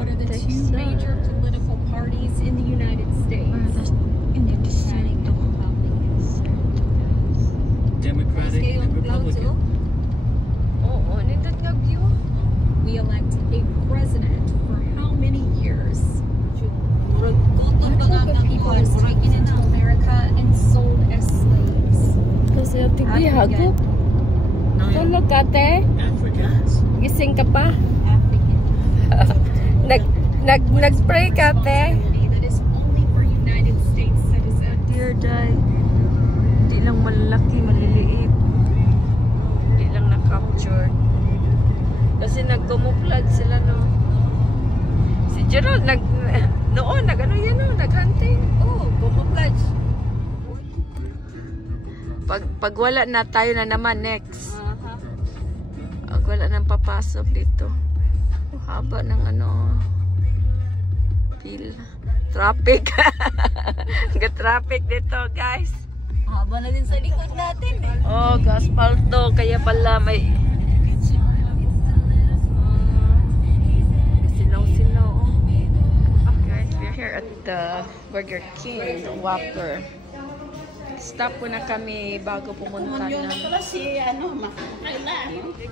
What are the two major political parties in the United States? Democratic and Republican. Oo, nindot nga view. We elect a president for how many years? A group of people was taken into America and sold as slaves. Kasi yung tigbi hagop. Tulog ka, te? Africans. Gising ka pa? African. Nag-pray ka, te? That is only for United States citizens. Dear die. Hindi lang malaki, maliliit. Hindi lang na-capture. Kasi nag-camouflage sila, no? Si Gerald, noon, nag-hunting. Oh, camouflage. Pag wala na, tayo na naman next. Pag wala nang papasok dito. Oh, haba ng traffic. Traffic dito, guys. Haba na din sa likod natin eh. Oh, gaspalto. Kaya pala may sinaw-sinaw. Oh, guys, we're here at the Burger King Whopper. Stop po na kami bago pumunta na. Hey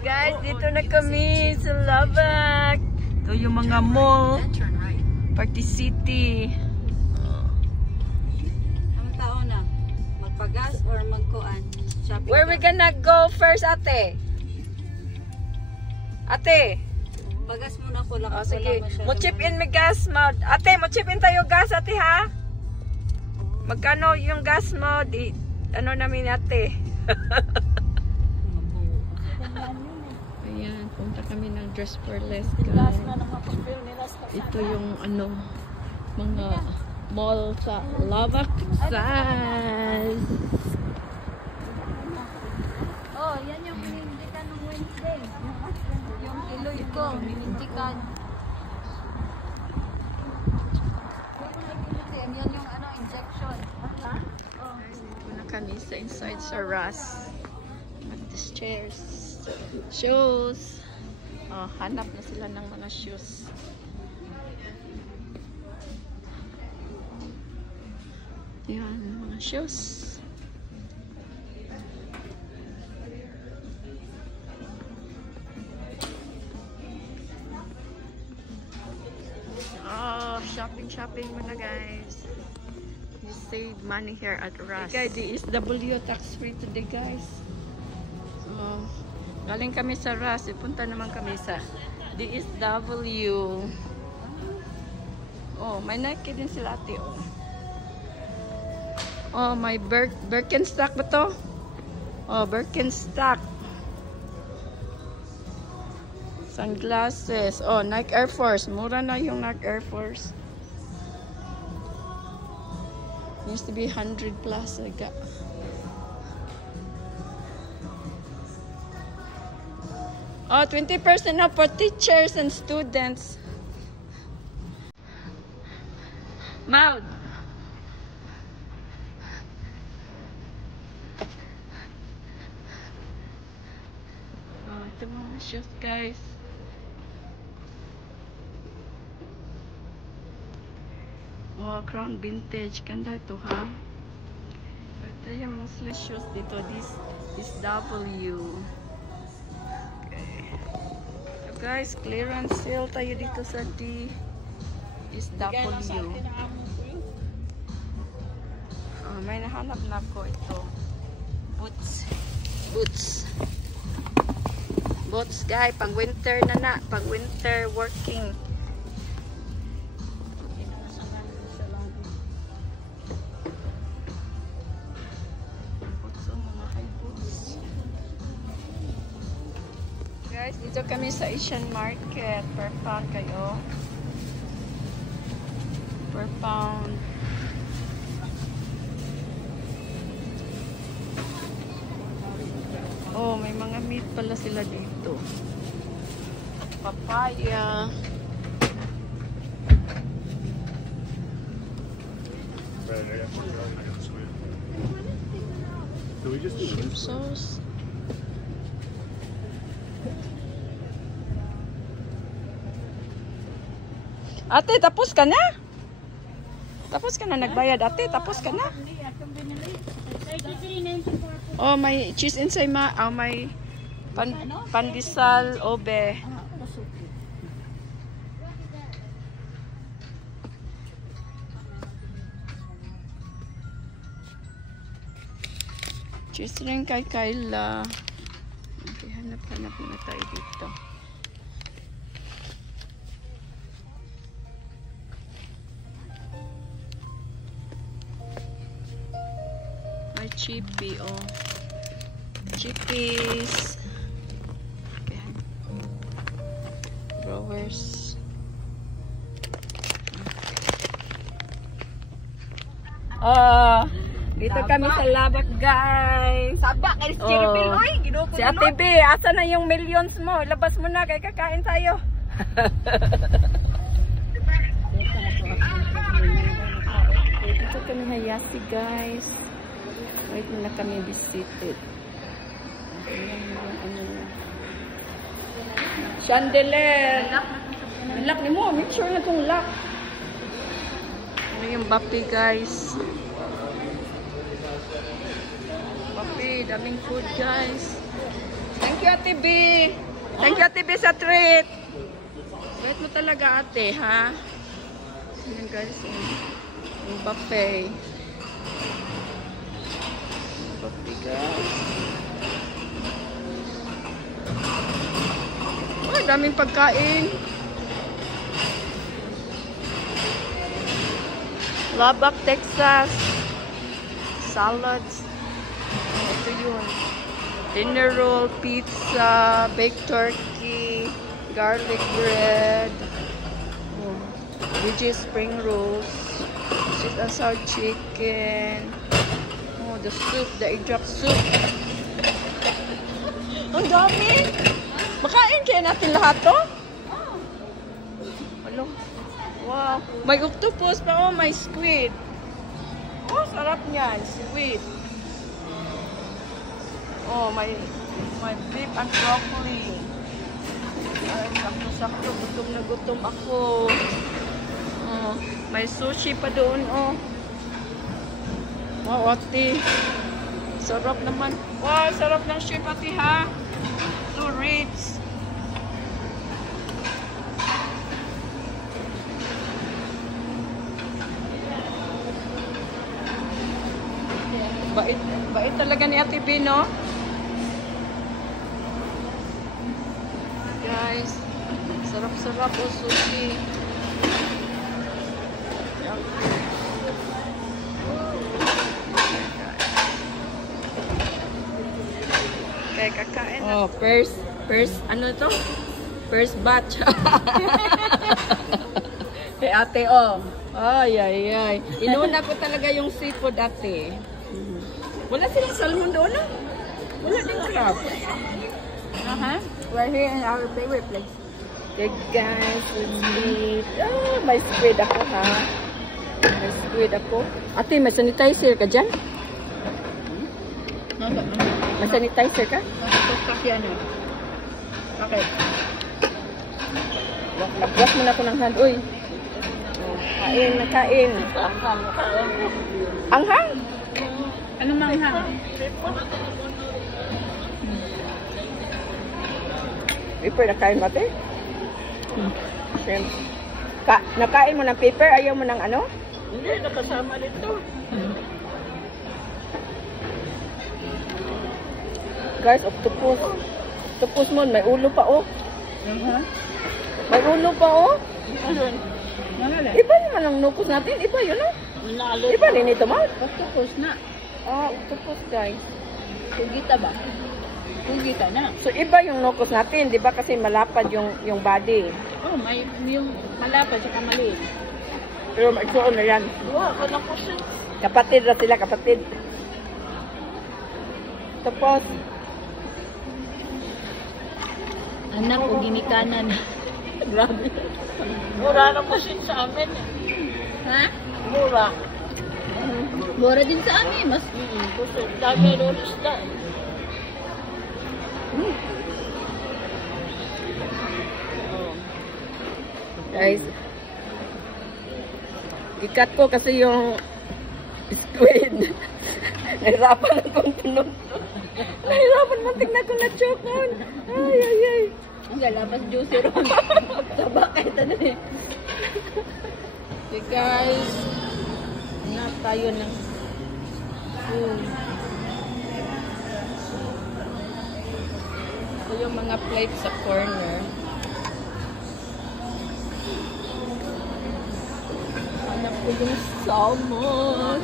guys, dito na kami sa Lavac. Ito yung mga mall. Party City. Ang tao na? Magpagas or magkuan? Shopping. Where we gonna go first, ate? Ate? Pagas muna ko lang. Oh, sige. Mo chip in may gas mo. Ate, mo chip in tayo gas, ate, ha? Magkano yung gas mo? Ano namin, ate? Ayan, punta kami ng Dress for Less, guys. Ito yung mga mall sa Lavac, Texas. Oh, yan yung minindikan ng Wednesday. Yung iloy ko, minindikan. Yan yung injection. Muna kami sa inside sa Ross. At these chairs. Shoes. Oh, hanap na sila ng mga shoes. Yan, mga shoes. Oh, shopping muna, guys. You save money here at Ross. Okay, DSW tax free today, guys. So, galing kami sa Ross. Punta naman kami sa DSW. Oh, may Nike din sila, ate. Oh, may Birkenstock ba to? Oh, Birkenstock. Sunglasses. Oh, Nike Air Force. Mura na yung Nike Air Force. Used to be 100 plus. I got. Oh, 20% off for teachers and students. Maud. Oh, ito mga shoes, guys. Oh, Crown Vintage. Ganda ito, ha? Ito yung mga shoes dito. This W. Okay. So guys, clearance sale tayo dito sa this W. Oh, may nahanap na ko ito. Boots, guys. Pang winter na. Pang winter working. Guys, dito kami sa Asian Market. Per pound kayo. Per pound. Oh, may mga meat pala sila dito. Papaya. Shrimp sauce. Ate, tapos ka na? Tapos ka na nagbayad, ate? Tapos ka na? Oh, may cheese inside ma. Oh, may pandesal, obe. Cheese rin kay Kyla. Okay, hanap-hanap na tayo dito. May chippy, oh. Chippies. Okay. Growers. Dito kami sa Labak, guys. Sabak kay Cherry oy, ginoo ko. Si Ate B, asa na yung millions mo? Labas mo na kay kakain tayo. Dito kami hayati, guys. Wait na kami visited. Ayan yung ano niya. Chandelier. Lock ni mo. Make sure na itong lock. Ano yung bapi, guys. Bapi. Daming food, guys. Thank you, Ate B. Thank you, Ate B, sa treat. Wait mo talaga, ate, ha? Ayan, guys. Yung bapi. Bapi, guys. Oh, daming pagkain. Labak, Texas. Salads. Ito yun. Dinner roll, pizza, baked turkey, garlic bread, veggie spring rolls, sweet and sour chicken. Oh, the soup, the egg drop soup. Ang dami! Makain kaya natin lahat to? Hello? Wow. May octopus pa, oh, may squid. Oh, sarap niyan. Squid. Oh, may beef and broccoli. Ay, sakto-sakto. Gutom na gutom ako. Oh, may sushi pa doon, oh. Wow, ate. Sarap naman. Wow, sarap ng shrimp, ate, ha? 2 ribs. Bait talaga ni Ate B, no? Guys, sarap-sarap o sushi. Okay, kakain na. Oh, first, ano to? First batch. Kay ate, oh. Ay. Inuna ko talaga yung seafood, ate. Wala silang salmon doon, no? Wala din crab. We're here in our favorite place. Okay, guys, sweet. Ah, may squid ako, ha? May squid ako. Ate, may sanitizer ka dyan? May sanitizer ka? Okay. Wash mo na ako ng hand. Uy. Kain na kain. Anghang? Ano manghang? Paper, nakain mo, ate? Nakain mo ng paper? Ayaw mo ng ano? Hindi, nakasama nito. Guys, octopus. Octopus mo, may ulo pa, oh. May ulo pa, oh. Iba naman ang nukos natin. Iba yun, oh. Iba din ito, ma? Octopus na. Ah, octopus, guys. Tugita ba? Tugita na. So, iba yung nukos natin. Di ba kasi malapad yung body. Oh, may yung malapad sa maliit. Pero magsuon na yan. Wow, wala ko siya. Kapatid na sila, kapatid. Tapos, Anak o ginikanan. grabe. Mura na po siya sa amin. Ha? Mura. Mura din sa amin. Mas Dami doon isda. Guys, Ikat ko kasi yung squid. Nahirapan akong tunod. Nahirapan mo, tingnan ko na chokan. Ay, ay, ay. Ang lalabas juicy ron. Saba kahit ano eh. Okay guys, hanap tayo ng food. Ito yung mga plates sa corner. Hanap ko yung salmon.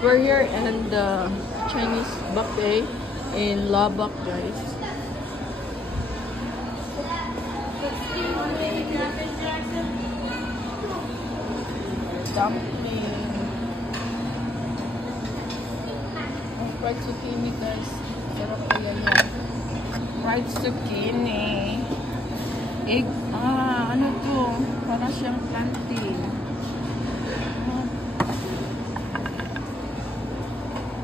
We're here in the Chinese buffet in Labak, guys. Dumpling. Oh, fried zucchini, guys. Sarap kaya yan. Fried zucchini. Egg. Ano to? Para siyang plantain.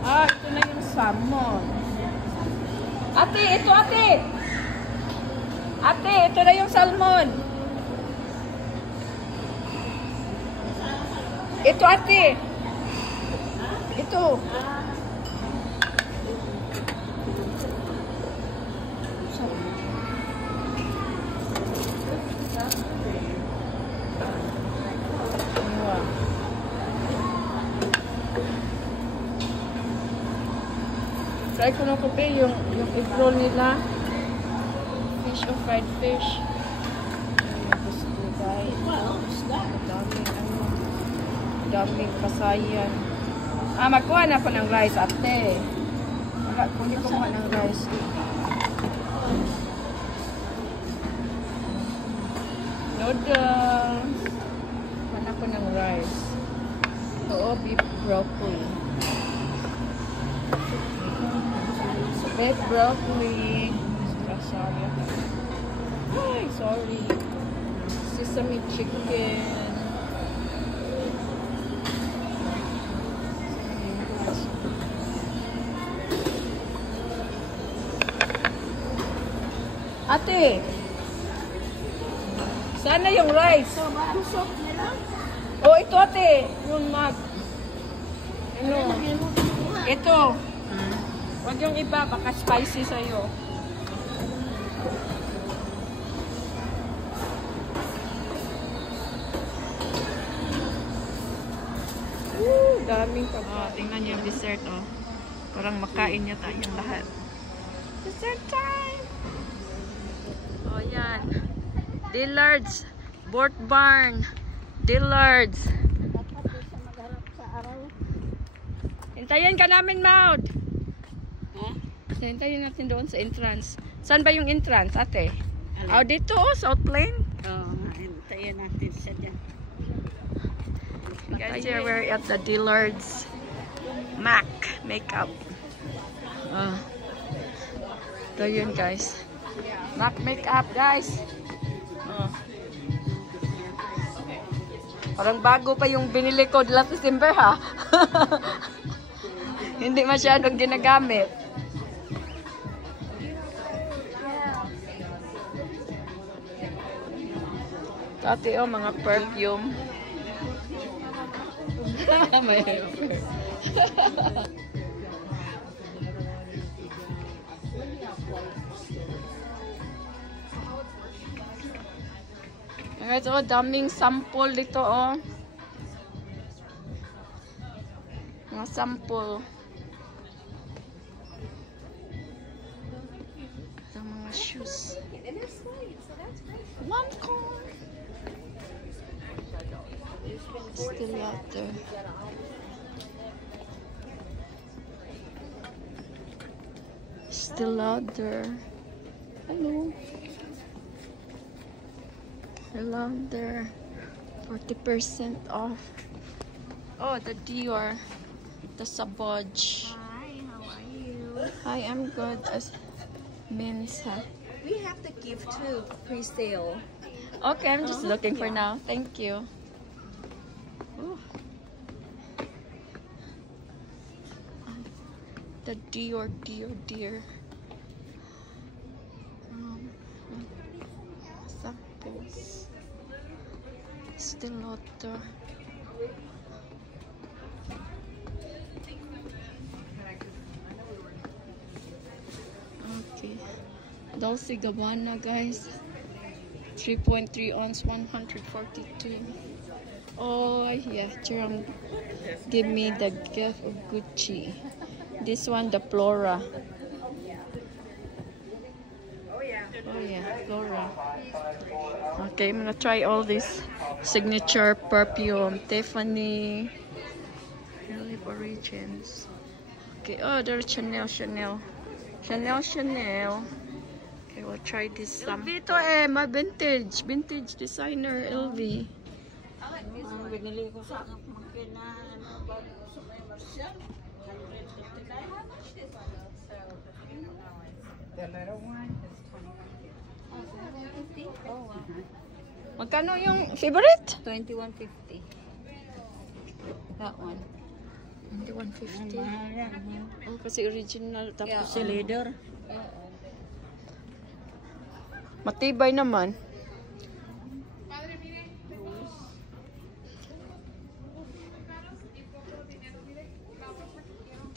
Ito na yung salmon. Ate, ito ate! Ate, ito na yung salmon. Ito ate. Ito. Try ko na kopi yung egg roll nila. Fish or fried fish. Gusto ko guys. Daming kasayan. Magkuha na po ng rice, ate. Hindi ko kuha ng rice. Noodles. Kuha na po ng rice. Oo, beef broccoli. Beef broccoli. Ay, sorry. Sesame chicken. Ate, sana yung rice. Oh, ito ate. Yung mag. Ano? Ito. Huwag yung iba, baka spicy sa'yo. Daming pa. Oh, tingnan niyo yung dessert, oh. Parang makain niya tayong lahat. Dessert time! Oh, yan. Dillard's. Bort Barn. Dillard's. Hintayin ka namin, Maud. Hintayin natin doon sa entrance. Saan ba yung entrance, ate? Oh, dito, South Plain. Oo, hintayin natin siya dyan. Guys, here we're at the Dillard's MAC Makeup. Ito yun, guys. MAC Makeup, guys. Parang bago pa yung binili ko last December, ha? Hindi masyadong ginagamit. Dati, oh, mga perfume. May perfume. Guys, oh, daming sample dito, oh. Mga sample. Ito mga shoes. One car. Still out there. Still out there. Hello. Still out there. 40% off. Oh, the Dior. The Savage. Hi, how are you? Hi, I'm good. As Mensa. We have the gift too, pre-sale. Okay, I'm just looking for now. Thank you. Ooh. The Dior. Samples. Still out there. Dolce Gabbana, guys. 3.3 ounce, 142. Oh, yeah. Jerome, give me the gift of Gucci. This one, the Flora. Oh, yeah, Flora. Okay, I'm gonna try all this signature perfume. Tiffany. Olive Origins. Okay, oh, there's Chanel. Okay, we'll try this some. Ito my vintage designer LV. Ang binili ko sa aking makina, bago sa may Marcial, 159. The little one is 21.50. Oh, wow. Magkano yung favorite? 21.50. That one. 150. Mahal yan. Oh, kasi original tapos Si leader. matibay naman.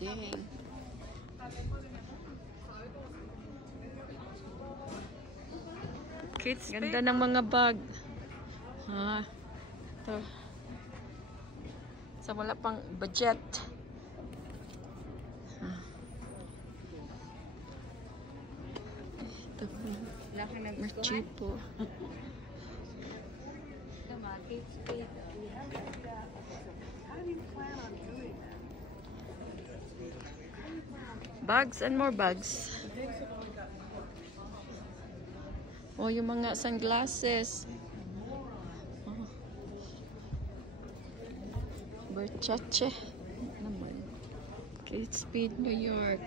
Dang. Kids, ganda ng mga bag. Ito. Sa wala pang budget. Ito. Mas cheapo. Bags and more bags. Oh, yung mga sunglasses. Oh. Versace. Naman. Kate Spade, New York.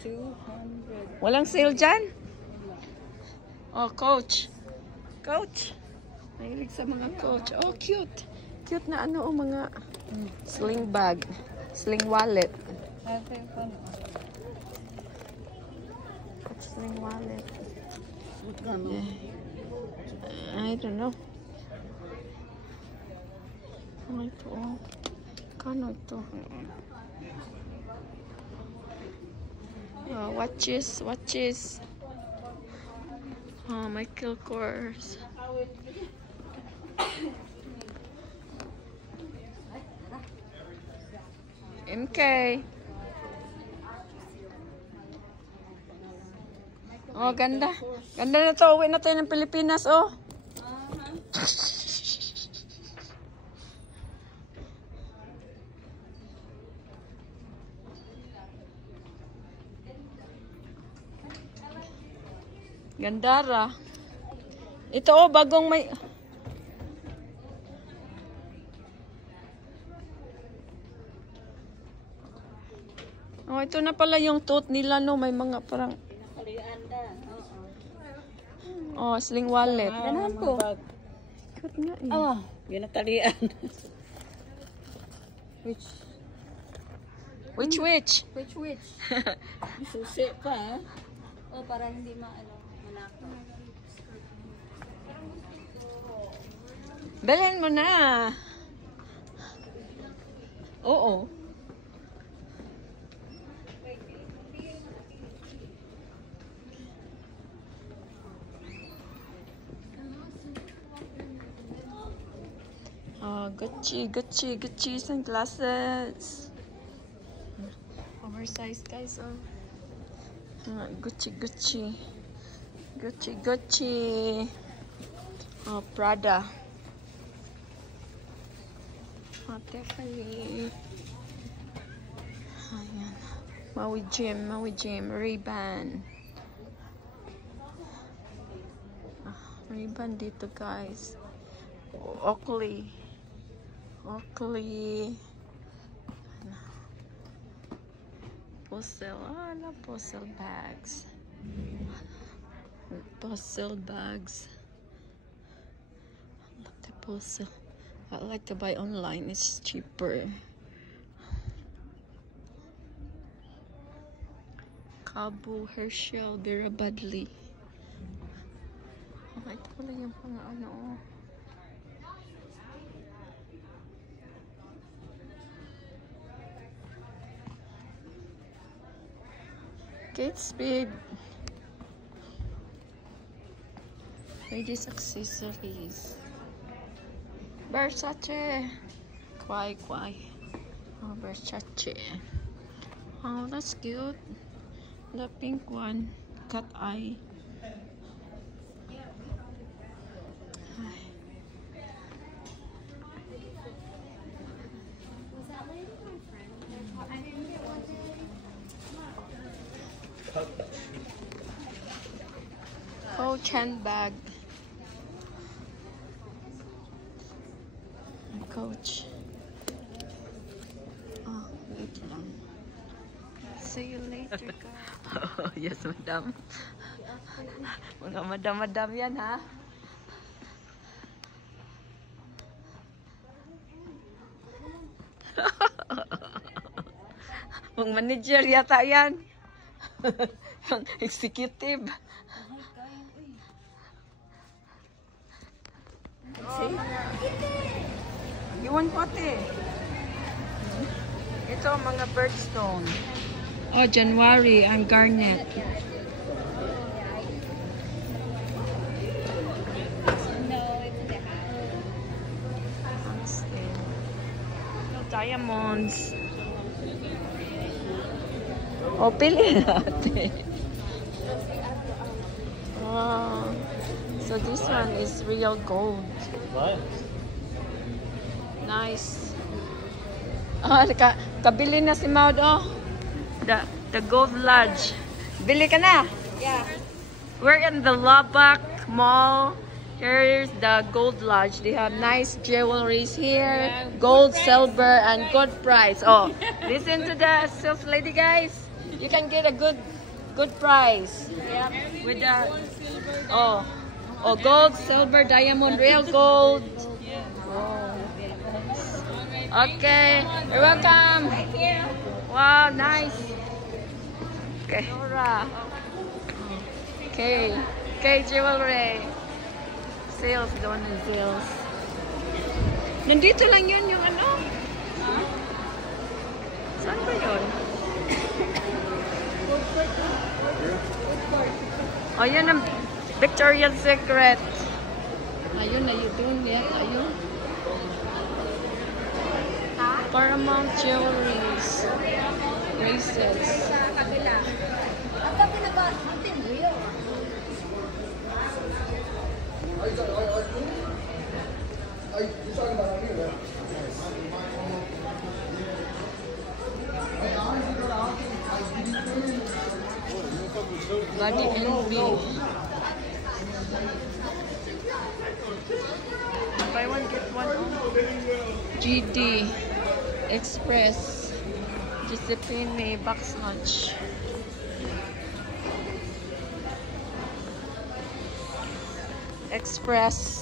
200. Walang sale dyan? Oh, Coach. Mahilig sa mga Coach. Oh, cute. Cute na ano, oh, mga sling bag. Sling wallet. Sling wallet. I don't know. Ano ito? Oh. Kano ito? Oh, watches. Oh, Michael Kors. MK. Oh, ganda. Ganda na to. Uwi na tayo ng Pilipinas, oh. Gandara. Ito, oh, bagong may... Oh, ito na pala yung tooth nila, no. May mga parang... Oh, sling wallet. Ganahan ko. Cute nga eh. Oh, ginatalian. Which? Susi pa, ha? Oh, para hindi manakaw. Bilhin mo na. Oo. Oh, Gucci sunglasses. Oversized, guys. Oh. Gucci. Oh, Prada. Oh, Tiffany. Ayan. Maui Jim. Ray-Ban. Ray-Ban dito, guys. Oakley. Postal. I love postal bags. Look at postal. I like to buy online. It's cheaper. Cabo, Herschel, Vera Badley. Oh, ito pala yung pang ano. Kate Spade. Ladies accessories. Versace. Kwai. Oh, Versace. Oh, that's cute. The pink one. Cat eye. Coach handbag. Coach. Oh, wait lang. See you later, guys. Oh, yes, madam. Mga madam-madam yan, ha? Mga manager yata yan. Executive. See? Iwan pati. Ito ang mga birdstone. Oh, January ang garnet. Diamonds. Oh, pili natin. Wow. So this one is real gold. What? Nice. Ah, kabili na si Maud, oh. The Gold Lodge. Bili ka na? Yeah. We're in the Lubbock Mall. Here's the Gold Lodge. They have nice jewelries here. Gold, silver, and good price. Oh, listen to the sales lady, guys. You can get a good price. Yep. With the gold, silver, diamond, real gold. Oh. Okay, you're welcome. Thank you. Wow, nice. Okay. Nora. Okay. Okay, jewelry. Sales, doon ang sales. Nandito lang yun yung ano? Saan ba yun? Oh, yun ang Victoria's Secret. Ayun, doon yan. Ayun. Paramount Jewelries. Bracelets. Sa kabila. Ang kabila ba? Something real. Body NB. Buy one, get one. GD. Express. Giuseppe Box Lunch. Express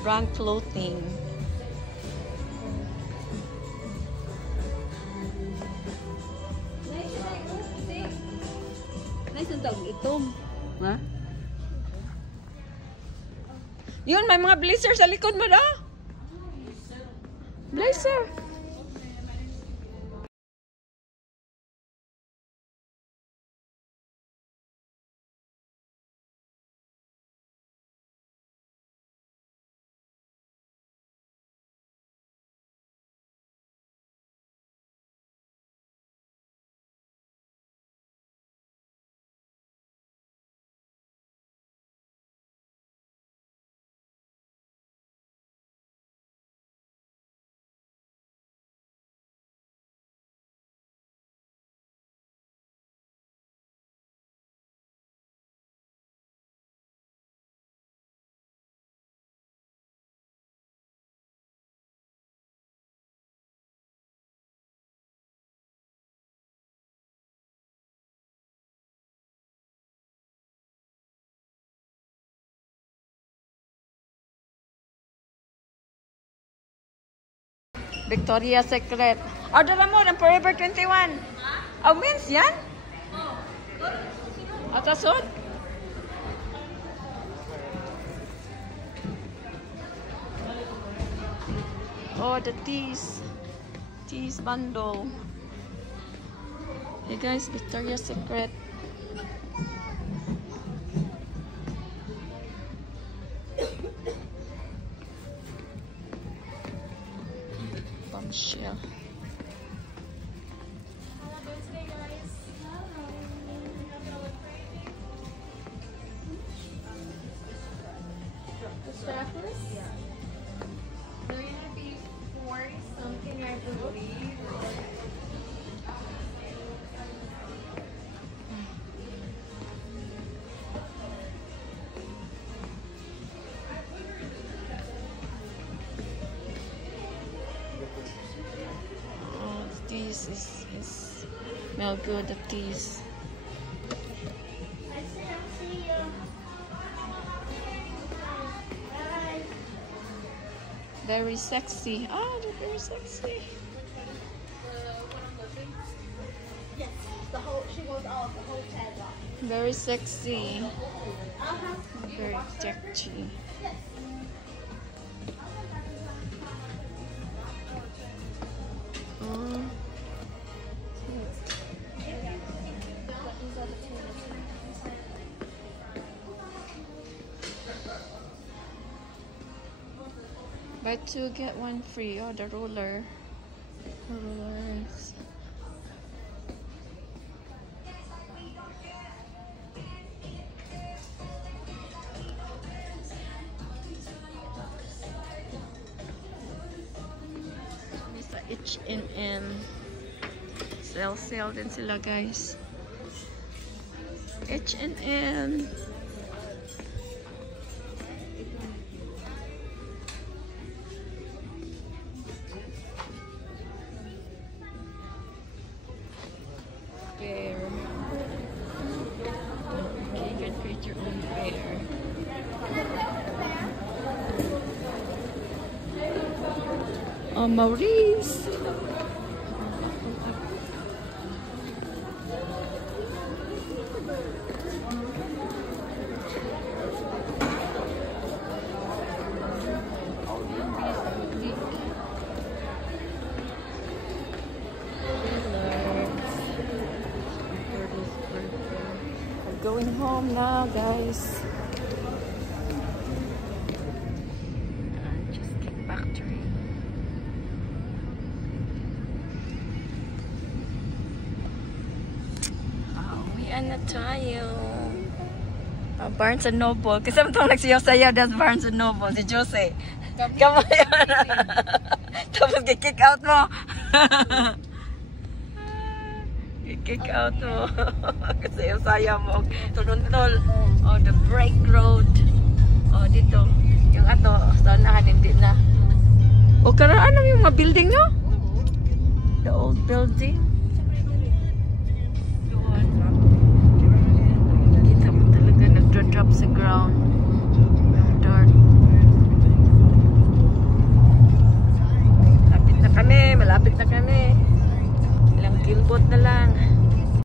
brand clothing. Nice ang tawag itom. Ha? Yun, may mga blazer sa likod mo daw. Blazer. Victoria's Secret. Order mo ng Forever 21. Oh, men's yan? Atasod? Oh, the teas. Teas bundle. Hey guys, Victoria's Secret. Shell. Strapless? They're gonna be 40 something, I believe. Oh, this is smell good of these. Very sexy. Oh, they're very sexy. Yes, the whole, she wants all of the whole tag off. Very sexy. Very sexy. Oh. Buy two, get one free. Oh, the roller. Rollers. Sa H&M. Sale din sila, guys. H&M. Bear. Okay, you can create your own bear. Oh, Maurice. Going home now, guys. Just get factory. Uwian na tayo. Barnes & Noble. Kasi itong nagsiyaw-sayaw, that's Barnes & Noble. Si Jose. Kamay. Tapos kick out mo. Kick out mo. Kasi yung saya mo. Tununtol. Oh, the break road. Oh, dito. Yung ato, sa unahan, hindi na. O, karaan naman yung mga building, no? The old building. Kita mo talaga nagdra-drop sa ground.